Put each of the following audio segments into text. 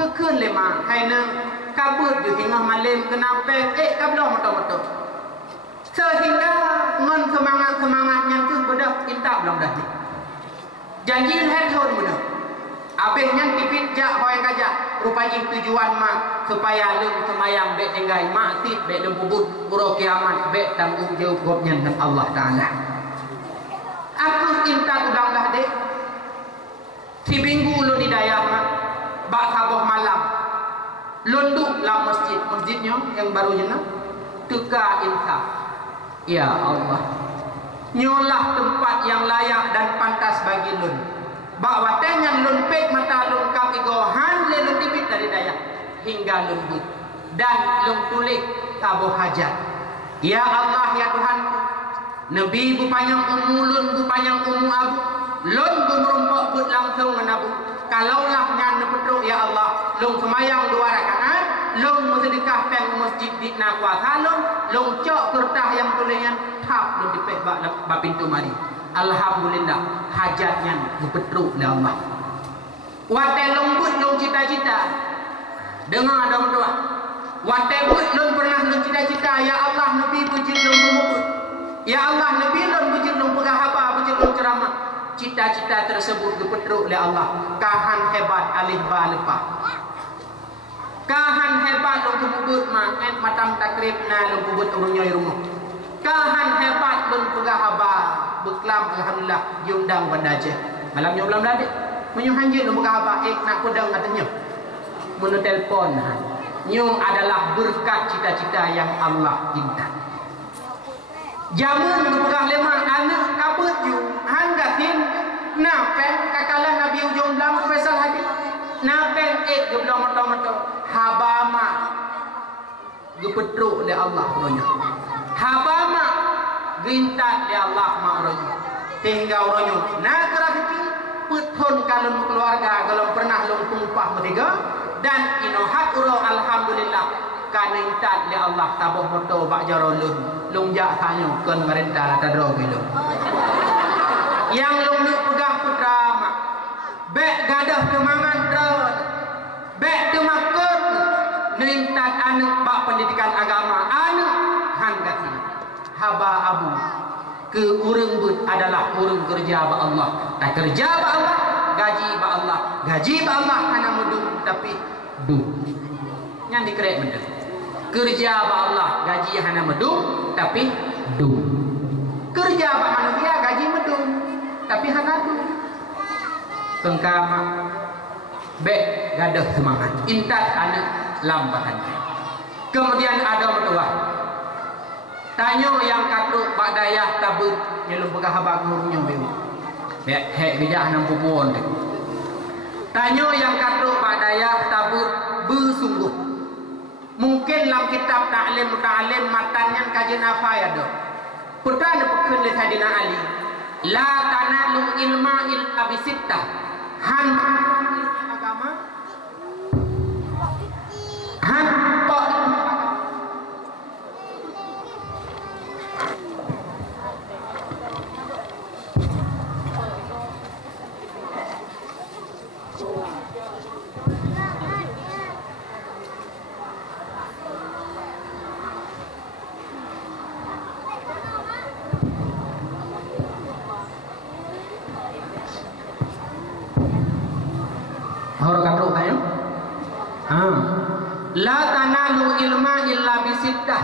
kekun lema hai nang kabut di tengah malam kenapa kablo moto-moto sehingga ngon semangatnya tu bedak intak belum dah janji headphone bedak abehnya pipit jak hoy kajak rupanya tujuan mak supaya lem semayang bek tinggai mak tit bek lem pubut pura kiamat bek tanggung jawabnya dengan Allah Taala. Aku intak ulang dah dek si minggu lu di daya mak bak saboh malam lunduk lah masjidnya yang baru jenah tuka insaf ya Allah nyolah tempat yang layak dan pantas bagi lun bak watenya lun pek mata lun kau igohan le lun dibit dari daya hingga lun but dan lun tulik saboh hajat ya Allah ya Tuhan Nabi bupanyang lun bupanyang abu lun merumpok but langsung menabu kalaulah nyan petruk ya Allah lung semayang 2 rakaat lung sedekah peng masjid di nak kuasa lung cok kertas yang tulisnya tap lung dipek bak pintu mari alhamdulillah hajatnya petruk ya Allah wate lung but lung cita-cita dengar ada berdoa wate but lung pernah lung cita-cita ya Allah nabi bujit lung pemukut ya Allah nabi lung bujit lung pegahaba bujit lung ceramah cita-cita tersebut dipetruk oleh Allah kahan hebat alih ba lepas kahan hebat lung kubut maen matam takrib na lung kubut urunyoy rumah kahan hebat lung pegahaba beklam alhamdulillah diundang bandaje malam nyoblam dah dek menyu hanjin lung pegahaba nak kudang katanya mun telpon nyu adalah berkat cita-cita yang Allah intan jamun pegah lema anak kabut ju handatin napen kakalan Nabi ujung belang pesal hadis napen geblang moto-moto habama gepetruk oleh Allah ronya habama gintat oleh Allah makronya hingga ronya nak rezeki pethon kalon keluarga kalau pernah lung tumpah bertiga dan inohat uro alhamdulillah kanintat oleh Allah tabuh moto bak jaro lung jak tanya kon merintah tadro gitu yang lung nak pegang putra mak bek gadah kemangan drone bek demakut nintat anak bak pendidikan agama anak hanggati haba abu ke urang but adalah urang kerja ba Allah tak kerja ba Allah gaji ba Allah kana mudung tapi du yang dikerek benda kerja ba Allah gaji hana medung tapi du kerja ba manusia gaji medung tapi hana du kengkama bek gadah semangat intat anak lambatan kemudian ada mertua tanya yang katruk bak dayah tabut nyelum pegah habak ngurungnya beu bek hek bijak nang pupuon tanya yang katruk bak dayah tabut bersungguh mungkin dalam kitab ta'lim muta'alim matannya kajian apa ya dok putra ada pekun oleh Sayyidina Ali la tanalu ilma illa bisittah han agama han pok la tanalu ilma illa bisittah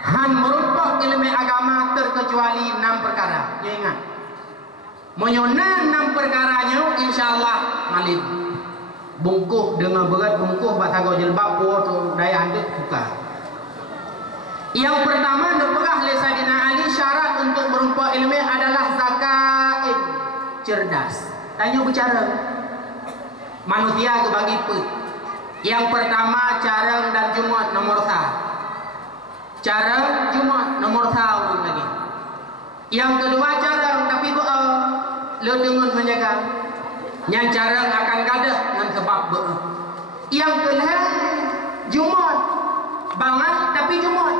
han merumpok ilmu agama terkecuali 6 perkara ya ingat menyona 6 perkaranya insyaallah malin bungkuh dengan berat bungkuh batago jilbab tu daya anda buka yang pertama dipegah oleh Sayyidina Ali syarat untuk merumpok ilmu adalah zakat cerdas tanya bicara manusia kebagi pet yang pertama carang dan Jumat nomor 1 carang Jumat nomor 1 lagi yang kedua carang tapi lo dengan menjaga yang carang akan gadah dengan sebab yang kedua Jumat bangat tapi Jumat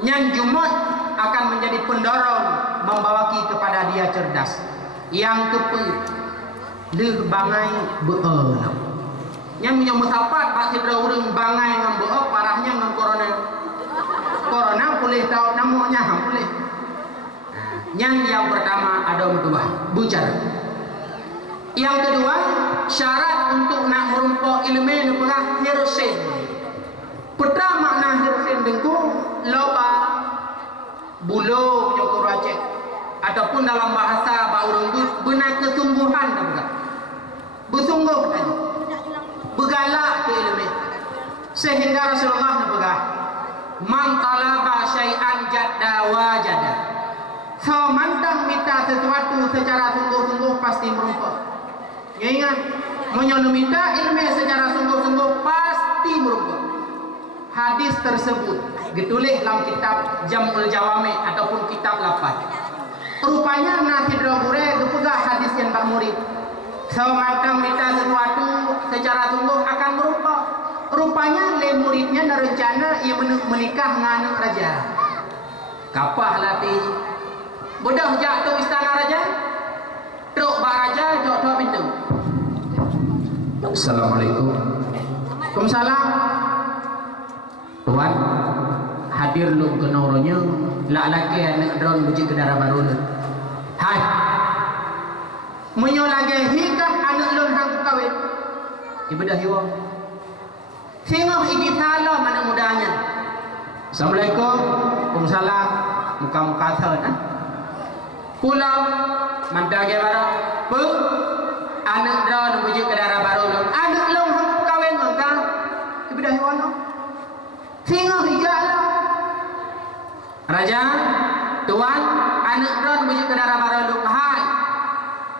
yang Jumat akan menjadi pendorong membawaki kepada dia cerdas yang kedua le bangai Yang punya musapat pak sidra urang bangai ngam book parahnya ngam corona. Corona boleh tahu namanya boleh. Yang pertama ada berdua bucar. Yang kedua syarat untuk nak merumpok ilmu nepah hirusin. Pertama makna hirusin dengku loba bulu nyokor Aceh ataupun dalam bahasa baurung benar kesungguhan dah bukan. Bersungguh tadi. Bergalak ke ilmu. Sehingga Rasulullah berkata, "Man talaba syai'an jadda wajada." So mantang minta sesuatu secara sungguh-sungguh pasti merumpok. Ya ingat, menyono minta ilmu secara sungguh-sungguh pasti merumpok. Hadis tersebut ditulis dalam kitab Jam'ul Jawami ataupun kitab Lapan. Rupanya Nabi Dragure dipegah hadis yang tak murid. Semacam minta sesuatu secara sungguh akan merumpok. Rupanya le muridnya rencana ia menikah dengan anak raja. Kapah latih. Budak jatuh istana raja. Truk bak raja dok pintu. Assalamualaikum. Waalaikumsalam. Tuan hadir lu ke noronya lak laki anak drone buji kedara baru lu. Hai. Menyo lagi hikah anak lu hang kawin. Ibadah hiwa. Singah igi salah mana mudanya. Assalamualaikum. Waalaikumsalam. Muka-muka sana. Pulang mantap ke baru. Bu. Anak drone buji kedara baru lu. Anak lu hang kawin maka ibadah hiwa no. Singah hijau Raja, tuan, anak drone punya kenara baru hai.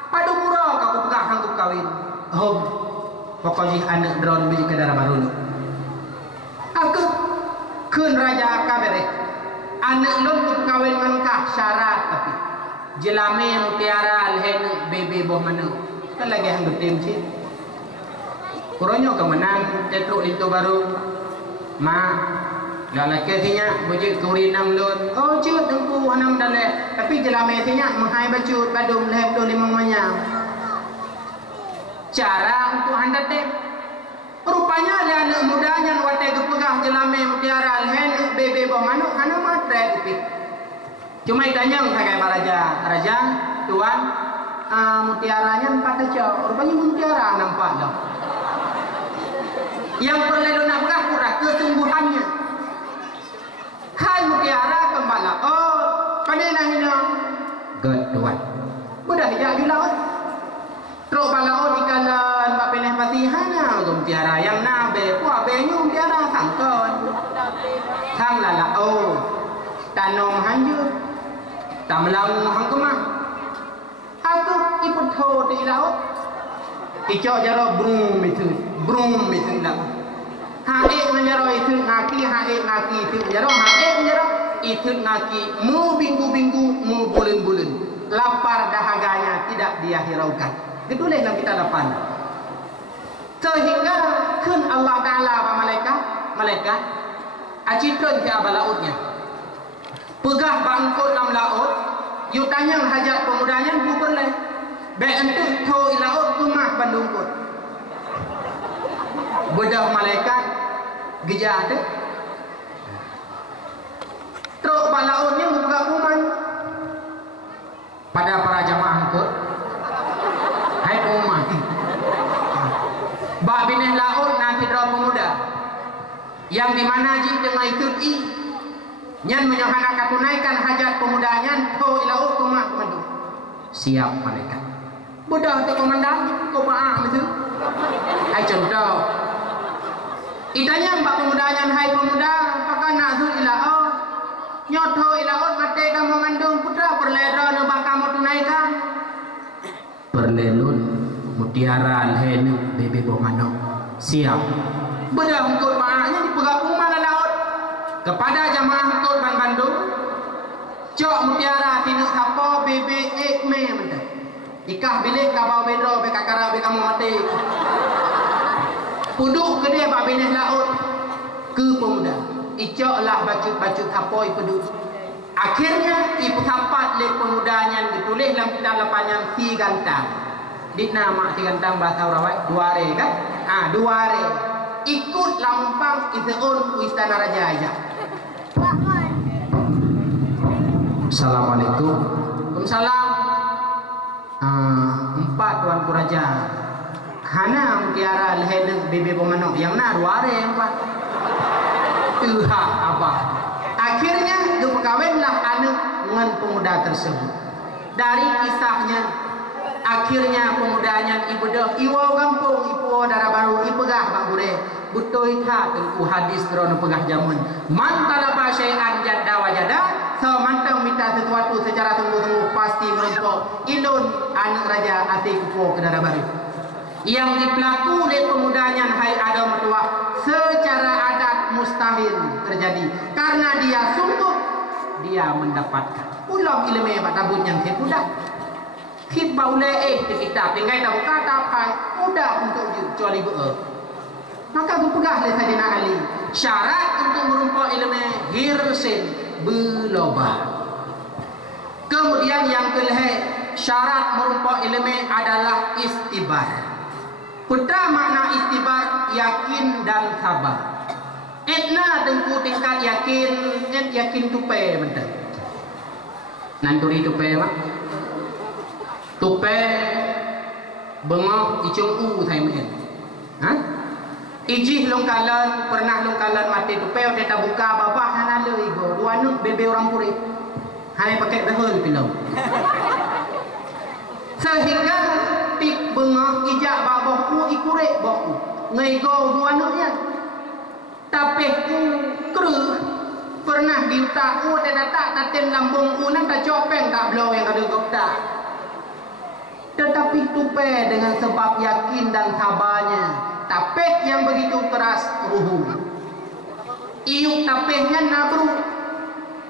Padu murah kau pegang hanggup kawin. Hom, pokoknya anak drone punya kenara baru. Aku kun raja kabere. Anak drone kawin ngangkah syarat tapi jelame mutiara lehen bebe boh mana. Kan lagi hanggup tim sih. Kurangnya kemenang tetruk itu baru. Ma dalam kesinya bujik kurinam lun. Oh cut tengku anam dalek. Tapi jelame sinya menghai bacut badum leh do limang manyam. Cara untuk anda teh. Rupanya le anak mudanya wate kepegah jelame mutiara lehen bebe boh manuk ana matre tapi. Cuma ditanya sakai raja. Raja, tuan, mutiaranya 4 aja. Rupanya mutiara nampak dah. Yang perlu nak berapa kesungguhannya. Hai mutiara kembala. Oh, pandai nak hina. God tuan. Mudah ya laut. Teruk balaut ikalan bak peneh patihana mutiara yang nabe. Puah benyu mutiara sangkon. Sang lala oh. Tanom hanju. Tamlang hang kemah. Aku ikut ho di laut. Icok jaro brum itu lah. Haik menjaro itu ngaki haik ngaki itu jaro haik menjaro itu ngaki mu binggu mu bulan lapar dahaganya tidak dia hiraukan. Ditulis dalam kitab Lapan. Sehingga kun Allah Taala apa malaikat acitron ke abal lautnya. Pegah bangkut dalam laut, you tanya hajat pemudanya bu boleh. Baik untuk tahu ilaut rumah bandungkut. Bedah malaikat gejah tu. Teruk balautnya membuka kuman. Pada para jamaah itu. Hai umat. Bak bineh laut nanti drop pemuda. Yang di mana ji dengan itu i. Nyan menyohana tunaikan hajat pemudanya tahu ilaut rumah bandung. Siap malaikat. Budak tu komandan, kau maaf itu. Hai contoh. Itanya mbak pemudanya, hai pemuda, apakah nak zul ilaut? Nyoto ilaut mati kamu mengandung putra perledra nebak kamu tunaikan. Perlelun mutiara lehenu bebe bomano. Siap. Budak untuk maafnya dipegang mana laut kepada jamaah untuk Bandung. Cok mutiara tinuk sapo bebe ekme mendak. Ikah bilik kabau bedro be kakara be kamu mati. Puduk ke dia bak bineh laut ke pemuda. Icoklah bacut-bacut apoi peduk. Akhirnya ibu sampat le pemudanya ditulis dalam kitab Lapannya si gantang. Dina mak si gantang bahasa Rawai 2 hari kan. Dua hari ikut lampang iteun ku istana raja aja. Assalamualaikum. Waalaikumsalam. Empat tuanku raja. Hana mutiara lehedeng bebe pemanok yang dua hari empat. Abah. Akhirnya dipekawinlah anak dengan pemuda tersebut. Dari kisahnya, akhirnya pemudanya ibu dah iwa kampung ibu darah baru ipegah bang bure betul tak tengku hadis kerana pegah jamun mantala syai'an jadda wajada semantang minta sesuatu secara sungguh-sungguh pasti merompok ilun anak raja ati kupo ke darah baru yang dipelaku oleh pemudanya hai ada mertua secara adat mustahil terjadi karena dia sungguh dia mendapatkan ulang ilmu yang tabun yang sepudahคิดเบาเลยkita tinggal tahu kata apa mudah untuk kecuali maka berpegang oleh Sayyidina Ali syarat untuk merumpok ilmu hirsin beloba kemudian yang kelih syarat merumpok ilmu adalah istibar putra makna istibar yakin dan sabar etna dengku tingkat yakin tupai bentar nanturi tupai mak tupai bengok icung saya main ijih longkalan pernah longkalan mati tupai udah tak buka babah hana le igo dua nuk bebe orang puri hai pakai behel pilau sehingga tip bengok ijak babahku ikurek bahu ngaigo dua nuknya tapi kru pernah diutak dan tak taten lambung unan tak copeng tak blow yang ada gopta tetapi tupai dengan sebab yakin dan sabarnya tapeh yang begitu keras ruhu iuk tapehnya na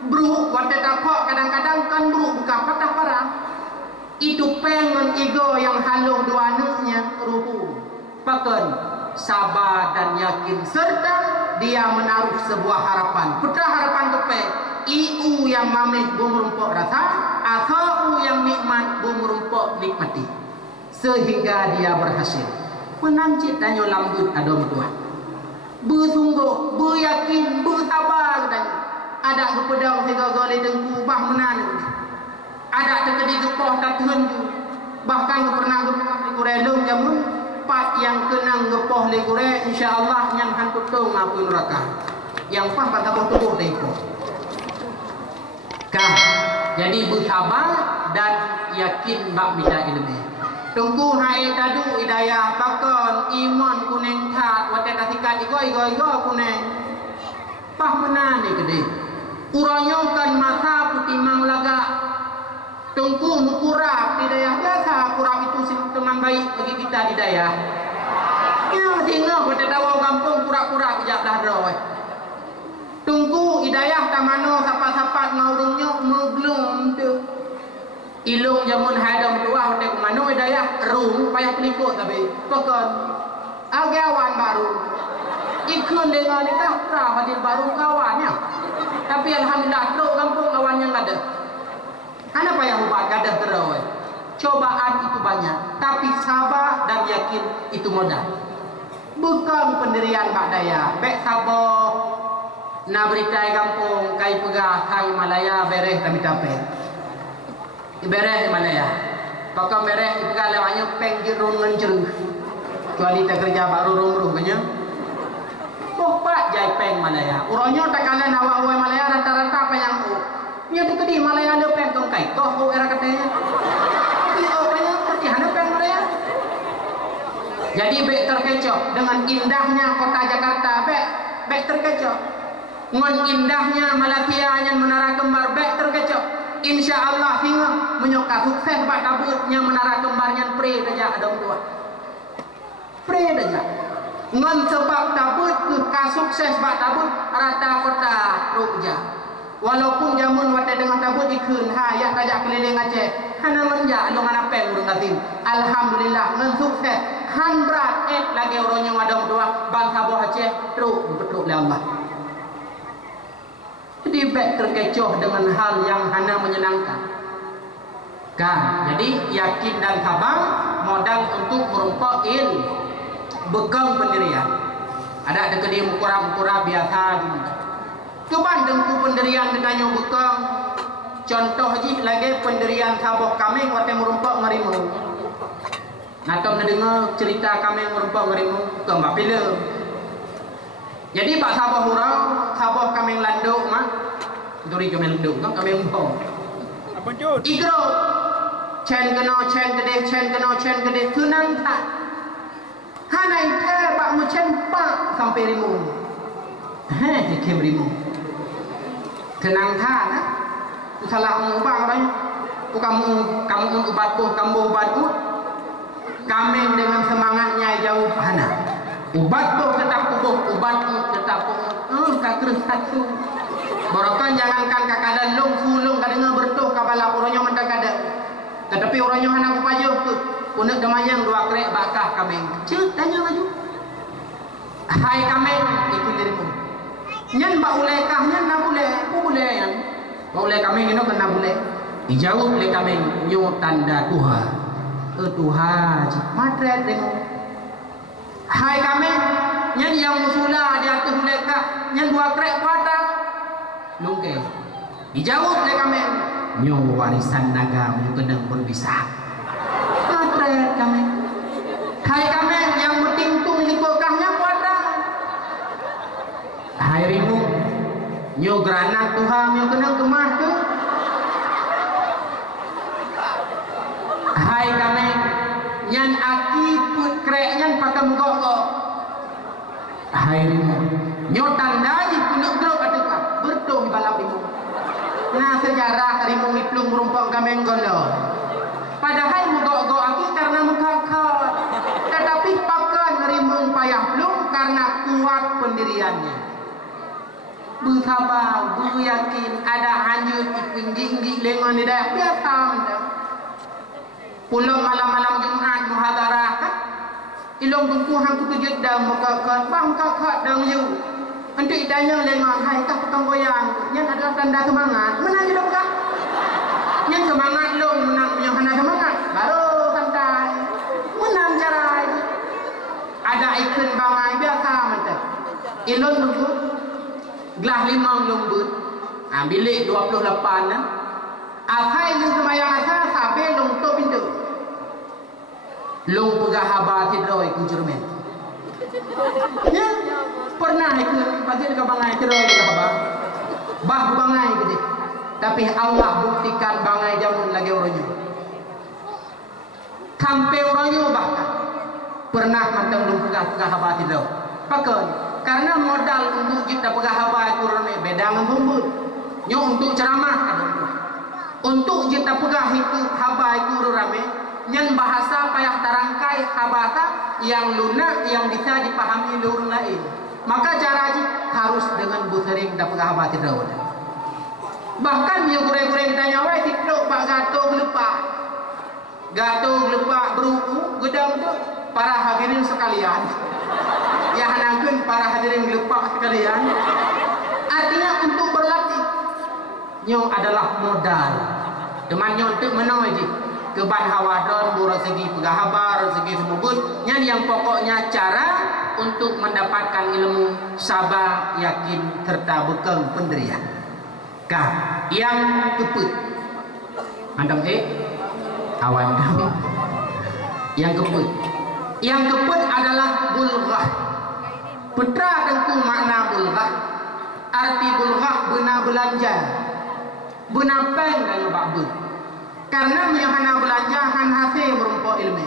bru wate tapok kadang-kadang kan bru buka patah parah itu pengen ego yang halung dua anaknya ruhu paken sabar dan yakin serta dia menaruh sebuah harapan putra harapan tupai iu yang mameh bumurumpok rasa akau yang nikmat bumurumpok nikmati sehingga dia berhasil menancit danyo lambut adom tuan bersungguh beryakin bersabar dan ada kepedang segala dengku bah menan ada terkedi gepoh tak terhendu bahkan pernah gepoh legurelung jamun pat yang kenang gepoh legure insyaallah yang hantu tung api neraka yang pah pada tubuh depo kan jadi bersabar dan yakin bak minta ilmu tunggu hai tadu hidayah bakon iman kuning tak wate tasikan igo kuning pah menan ni gede uranyokan masa putimang laga tunggu mukurap hidayah biasa kurap itu teman baik bagi kita hidayah ya sehingga wate tawa kampung kurap-kurap bijak dah roh tunggu hidayah tamano sapa-sapa ngaurungnya meglum tu ilung jamun hadam dua hotek mano hidayah rum payah pelikut tapi pokon agawan baru ikun dengan nikah pra hadir baru kawannya tapi alhamdulillah teruk kampung awan yang ada hana payah ubat gadah terus cobaan itu banyak tapi sabar dan yakin itu modal bukan pendirian bak daya bek sabar na berita kampung kai pegah kai Malaya bereh kami tape bereh Malaya pakam bereh pegah lewanya peng jerun ngenceng kecuali tak kerja baru rumruh punya popak jai peng Malaya uronyo tak kalian awak uai Malaya rata-rata apa yang nya tu di Malaya ada peng tong kai toh era katanya tapi orangnya pertihan peng Malaya jadi bek terkecoh dengan indahnya kota Jakarta bek terkecoh ngon indahnya Malaysia yang menara kembar bek terkecoh insyaallah hingga menyoka sukses bak kabutnya menara kembarnya pre saja ada tua pre saja ngon sebab tabut ke sukses bak tabut rata kota Rukja walaupun jamun wate dengan tabut ikun ya tajak keliling Aceh hana menja alung ana peng urang katin alhamdulillah ngan sukses han berat lagi orangnya wadong tua bangsa boh Aceh truk betul oleh Allah. Jadi baik terkecoh dengan hal yang hanya menyenangkan kan jadi yakin dan sabar modal untuk merumpok bekang pendirian. Ada kedai mukura-mukura biasa juga. Keban dengku pendirian ditanya bekang. Contoh je lagi pendirian sabah kami waktu merumpak ngerimu. Natam dengar cerita kami merumpak ngerimu ke mbak film. Jadi pak sabah hurau, sabah kami landuk mak. Duri kami landuk kan kami umpau. Apa jod? Igro. Chen gede tunang tak. Hanai te pak mu chen pak sampai rimu. Dikem rimu. Tenang tak nah. Salah mengubah orang kamu ubat tuh kamu ubat tuh kami dengan semangatnya jauh mana ubat tuh tetap kubuh ubat tuh tetap kakir satu borokan jangankan kakada long sulung kadang bertuh kapala orangnya mentang kada tetapi orangnya anak upajuh tuh punak demanyang dua krek bakah kami cek tanya lagi hai kami ikut dirimu nyan mbak ulai kah nyan nak boleh aku boleh yan boleh kami ini kena boleh dijawab oleh kami nyo tanda Tuhan Tuhan matret dengan hai kami nyan yang musula dia tu boleh kah nyan dua krek pada lungke dijawab oleh kami nyo warisan naga nyo kena berbisa matret kami hai kami yang bertingtung likokahnya pada hai rimu nyo granat Tuhan nyo kena kemah tu hai kami nyan aki put krek nyan pakai mugok hai rimu nyo tanda je punak grok adukah berdoh balap rimu nah sejarah rimu iplung merumpok kami ngono padahal mugok aki karena mengkakak tetapi pakan rimu payah plung karena kuat pendiriannya bersabar, beryakin ada hanyut tinggi-tinggi lengan dia biasa anda pulang malam-malam Jumat muhadarah kan ilong bengku hang tu jedam maka bang kakak dang you untuk idanya lengan hai tak potong goyang yang adalah tanda semangat menang je dah yang semangat long menang yang hana semangat baru santai menang carai ada ikon bangai biasa mantap ilong bengku gelas limang lombut bilik 28 nah. Akhai yang semayang asal sampai long tu pintu long pegah haba tidroi kuncurmen ya pernah ikut pagi dekat bangai tidroi pegah haba bah bangai gede tapi Allah buktikan bangai jamun lagi orangnya sampai orangnya bahkan pernah mantang long pegah haba tidroi pakai karena modal untuk kita pegah haba kurang beda dengan bumbut nyo untuk ceramah untuk kita pegah itu haba itu rame nyan bahasa payah tarangkai habata yang lunak yang bisa dipahami lurung lain maka cara harus dengan busering dan pegah haba tidak bahkan yang gureng-gureng tanya wai tiklok pak gato gelepak beruku gedang tu para hadirin sekalian ya hanangkeun para hadirin gelepak sekalian artinya untuk berlatih nyo adalah modal teman nyo untuk menoji keban hawadon buru segi pegahabar segi semubut yang pokoknya cara untuk mendapatkan ilmu sabar yakin serta bekal pendirian kah yang keput andam awan yang keput adalah bulghah putra dengku makna bulghah arti bulghah benar belanja benar peng dan babu karena menyahana belanja han hasil merumpok ilmu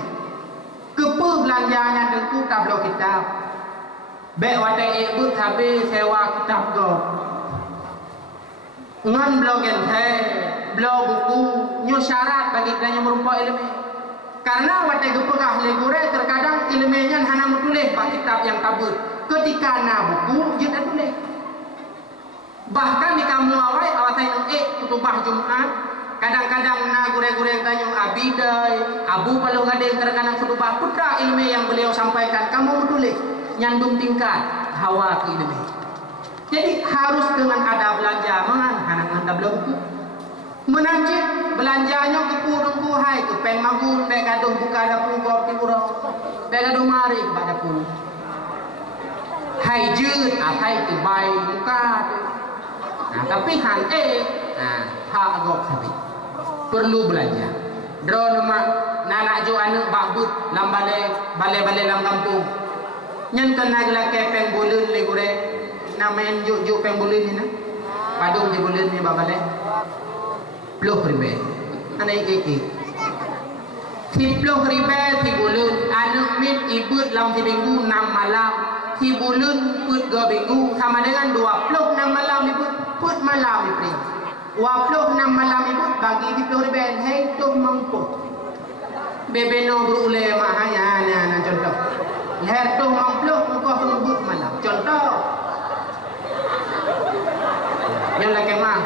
kepu belanjanya dengku tablo kitab bek wate ikut habis sewa kitab go ngan blogen blog buku nyo syarat bagi kita yang merumpok ilmu karena wate gepegah legure terkadang ilmunya hana menulis pak kitab yang tabut ketika na buku kita tulis bahkan di kamu awal awasain kutubah Jumat kadang-kadang na gure-gure tanya abidai abu kalau gading kadang-kadang kutubah putra ilmu yang beliau sampaikan kamu menulis nyandung tingkat hawa ke ilmu jadi harus dengan ada belanja mangan hana nganda belum menanjit belanjanya kepu-kepu hai ke peng magun baik gaduh buka dapur gop di burung baik gaduh mari ke dapur hai jut hai ke bai muka nah tapi han hak gop sabi perlu belajar drone mak nak jo anak babut lam bale lam kampung nyen kena gela ke peng buleun le gure namain jo peng buleun ni na padung di buleun ni babale 10 ribu ana iki 10 ribu di buleun anak mit ibut lam di minggu 6 malam di buleun put 2 minggu sama dengan 26 malam ibut put malam ibri 26 malam ibut bagi 10 ribu hei tu mampu bebeno berulama hanya contoh leher tu mampu kau sebut malam contoh yang lagi mah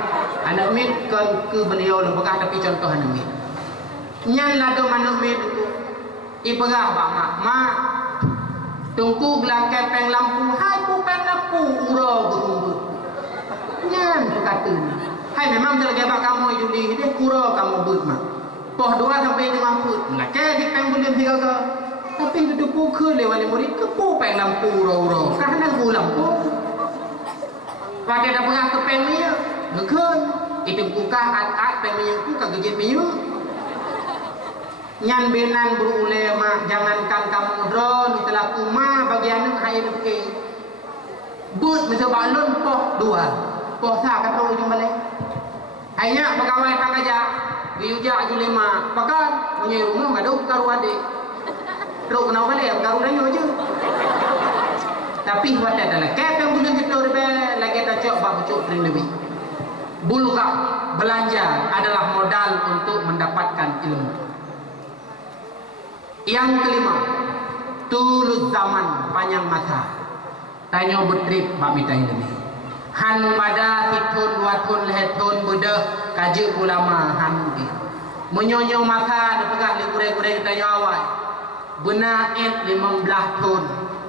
anak mit ke beliau lembaga tapi contoh anak mit nyan lado anak mit itu ibegah bak mak tungku belakang peng lampu hai pu peng lampu uro berumbut nyan kata hai memang terlagi bak kamu juli dia uro kamu but mak poh 2 sampai 5 fut lah ke di peng bulan 3 tapi duduk pukul lewat murid ke pu peng lampu uro karena pu lampu pada dah pernah ke peng ni ngekun itu buka at peng ni ku ka gejit ni nyan benan berulama jangankan kamu drone telah kuma bagi anak hai ke but mesti balon poh 2 poh sa kata ujung balik hanya pegawai tak kerja diujak julema pakan punya rumah gaduh karu adik ro kenal balik karu dah je tapi wadah dalam kepeng bulan kita lagi tak cok bab cok ring lebih bulgah belanja adalah modal untuk mendapatkan ilmu. Yang kelima, tulus zaman panjang masa tanya betrip bab mita ilmu han pada hitun watun lehetun budak kaji ulama han menyonyo masa ada pegah legure-gure tanya awal benar 15 tahun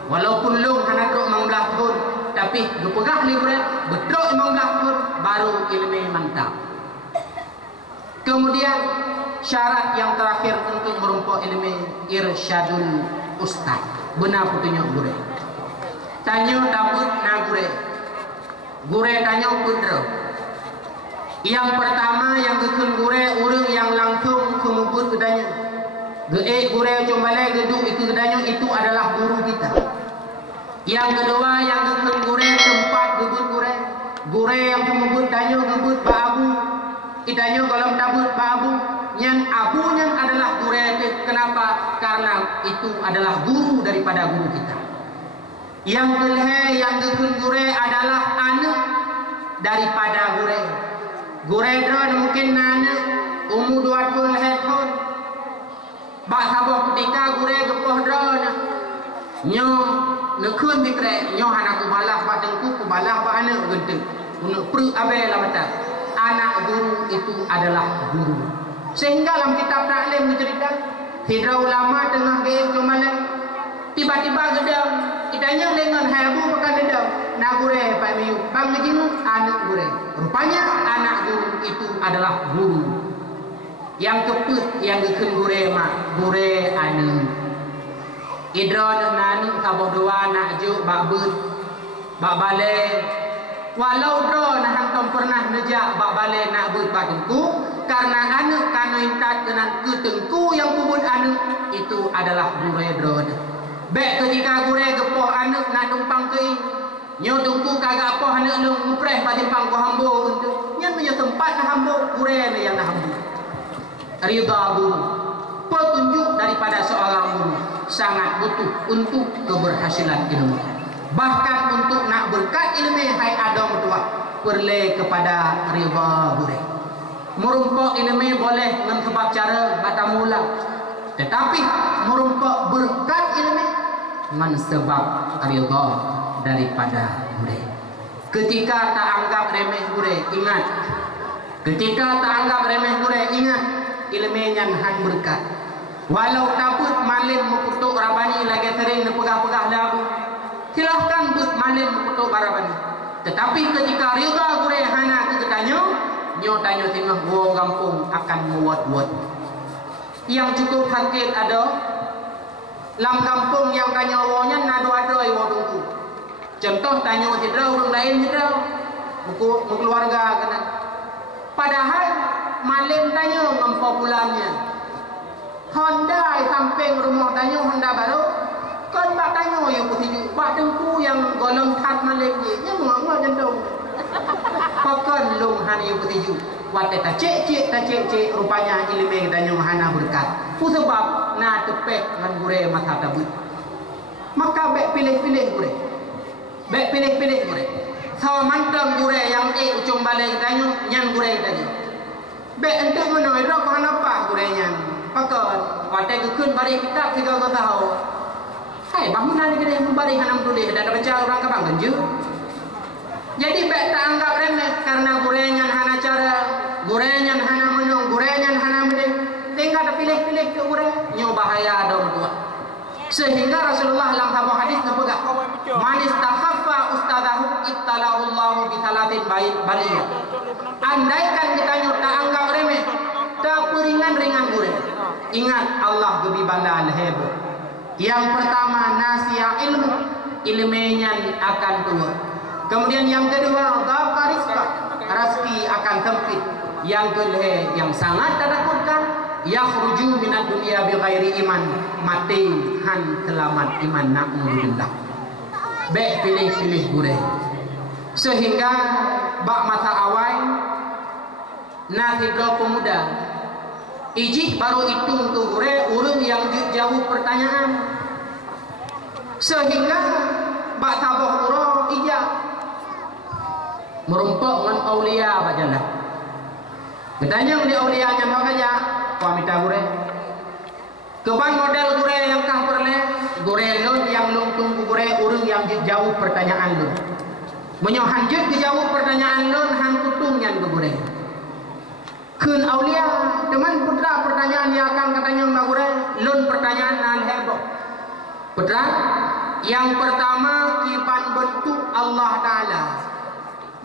walaupun long anak 15 tahun tapi berpegah legure betul 15 tahun baru ilmu mantap. Kemudian syarat yang terakhir untuk merumpuk ilmu irsyadul ustaz benar petunjuk gure tanya Daud na gure tanya pudra. Yang pertama yang gekun gure urang yang langsung kemubut kedanya ge gure combale gedung itu kedanya itu adalah guru kita. Yang kedua yang gekun gure tempat gebut gure yang kemubut tanya gebut Pak Abu itanya kalau tabut Pak Abu yang abunya adalah gure. Kenapa? Karena itu adalah guru daripada guru kita. Yang kedua yang gekun gure adalah anak daripada gure. Gure drone mungkin anak umur 20 tahun. Bak sabah ketika gure gepoh drone. Nyo nekun dikre nyo anak kubalah bak tengku kubalah bak anak gede. Untuk per abe lah mata. Anak guru itu adalah guru. Sehingga dalam kitab taklim mencerita hidra ulama tengah game cuman tiba-tiba gedang itanya lengan habu pakai gedang nak gure pak miu bang ngejinu anak gure rupanya anak guru itu adalah guru. Yang keput yang gekun gure mak gure anu idron nanu kaboh dua nak juk bak but bak bale walau drone hantam pernah nejak bak bale nak but bak tengku karena anak kanu intat dengan ketengku yang kubut anak itu adalah gure drone. Baik ketika gure gepoh anak nak tumpang ke nyo tengku kagak apoh anak lu ngupreh patimpang ko hambo untuk nyen punya tempat nak hambo gure yang nak hambo. Ridha guru petunjuk daripada seorang guru sangat butuh untuk keberhasilan ilmu. Bahkan untuk nak berkat ilmu hai adam tua perle kepada ridha guru. Merumpuk ilmu boleh dengan sebab cara batamula, tetapi merumpuk berkat ilmu dengan sebab ridha daripada guru. Ketika tak anggap remeh guru, ingat. Ketika tak anggap remeh guru, ingat ilmu yang han berkat. Walau tabut malim mekutuk rabani lagi sering nepegah-pegah labu, silahkan but malim mekutuk rabani. Tetapi ketika ridha guru hana ketanyo nyo tanyo tengah gua kampung akan muat-muat. yang cukup sakit ada lam kampung yang tanya awalnya nado-ado iwo tunggu. Contoh tanya sidra orang lain sidra buku keluarga kena. Padahal malam tanya ngempau bulannya. Honda samping rumah tanya Honda baru. Kan bak tanya yang ketiga. Bak tengku yang golong kat malam ni. Nya mengapa jendong. Pakan lung han yang ketiga. Watai tak cek rupanya ilmu tanya hana berkat. Pu sebab na tepek ngan gure masa tabut. Maka baik pilih-pilih gure. Baik pilih-pilih gure. Sawa mantang gure yang ujung balik tanya nyan gure tadi. Baik untuk menoi ro ko apa gure nyan. Pakan watai ke kun bari kitab tiga ko tahu. Hai bangunan ni kena bari hanam tulis dan baca orang kabang ganju. Jadi baik tak anggap remeh karena gure nyan hana cara, gure nyan hana menung, gure nyan hana mending. Tinggal pilih-pilih ke gure nyo bahaya ada tua. Sehingga Rasulullah dalam sebuah hadis ngebegah manis takhaffa ustadahu ittalahu Allahu bi salatin baliyah. Andaikan kita tak anggap remeh, tak ringan-ringan gure. Ingat Allah gebi bala hebat. Yang pertama nasia ilmunya akan tua. Kemudian yang kedua dhaqa rizqa, rezeki akan sempit. Yang kedua yang sangat takutkan yakhruju minad dunya bighairi iman, mati han selamat iman na'udzubillah. Baik pilih-pilih gure. Sehingga bak masa awal nasib pemuda ijih baru itu untuk gure urang yang jauh pertanyaan. Sehingga bak tabah urang ijah merumpuk dengan aulia bajalah. Bertanya di aulia nya makanya kau minta gure. Keban model gure yang kah perle, gure lon yang lung tunggu gure urang yang jauh pertanyaan lon. Menyo hanjut ke jauh pertanyaan lon han kutung yang ke gure. Kun aulia teman putra pertanyaan yang akan katanya mbak gure lon pertanyaan nan heboh. Putra yang pertama kiban bentuk Allah Taala.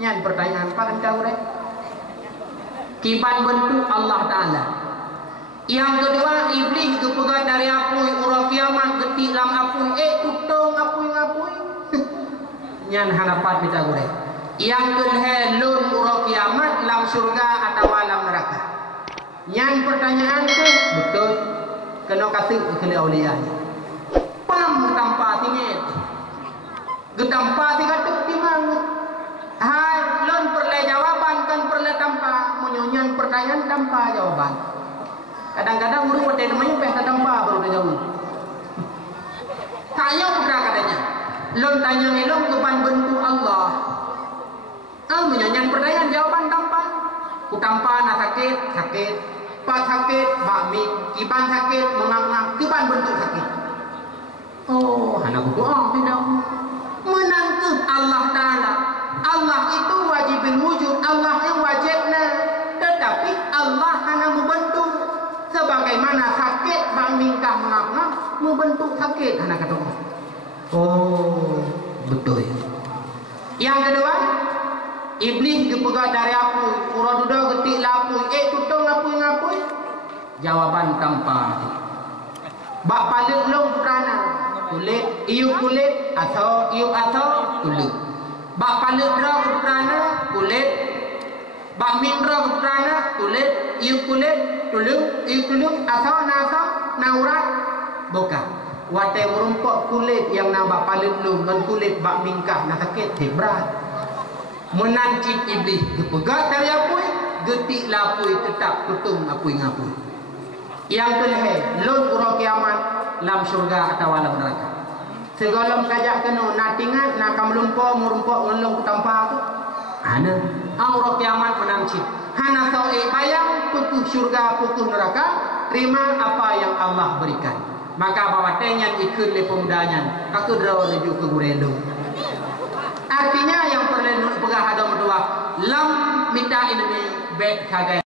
Nyan pertanyaan pada gure. Kiban bentuk Allah Taala. Yang kedua iblis kepegat dari apui ura kiamat getik lam apui tutung apui. Nyan hanapat kita gure. Yang kedua lun ura kiamat lam surga atau alam neraka. Nyan pertanyaan tu betul kena kasih ke aulia. Pam tanpa tingit. Getampa dikatuk timang. Hai lun perle jawaban kan perle tanpa menyonyan pertanyaan tanpa jawaban. Kadang-kadang guru pada namanya pesta tanpa baru dia jawab. Tanya putra katanya. Lun tanya elok kepan bentuk Allah. Menyonyan pertanyaan jawaban tanpa. Ku tanpa nak sakit. Pas sakit bakmi, kiban sakit mengang-ang, kiban bentuk sakit. Oh, anak doa tidak. Menangkap Allah Taala. Allah itu wajibin wujud, Allah yang wajibna. Tetapi Allah hanya membentuk sebagaimana sakit bang mingkah mengapa membentuk sakit anak kata. Oh, betul. Yang kedua, iblis dipegat dari apu, ura duda getik lapui, tutung lapui. Jawaban tanpa. Bak paling long prana, kulit, iu kulit atau kulit. Bak paling drog prana, kulit. Bak mindrog prana, kulit, iu kulit, tulung atau naurat bukan. Watai merumpuk kulit yang nama paling long dan kulit bak mingkah nak sakit hebrat. Menancit iblis kepegat dari apui, getik lapui tetap tutung apui ngapui. Yang kedua, lun ura kiamat lam surga atau alam neraka. Segala kajak kena natingan nak kamlumpo merumpuk ngelung tanpa tu. Ana ura kiamat menancit. Hana tau bayang putuh surga putuh neraka, terima apa yang Allah berikan. Maka bawa tenyan ikut le pemudanya, aku draw menuju ke gurelu. Artinya yang perlu pegah ada berdua lam minta ini baik kagai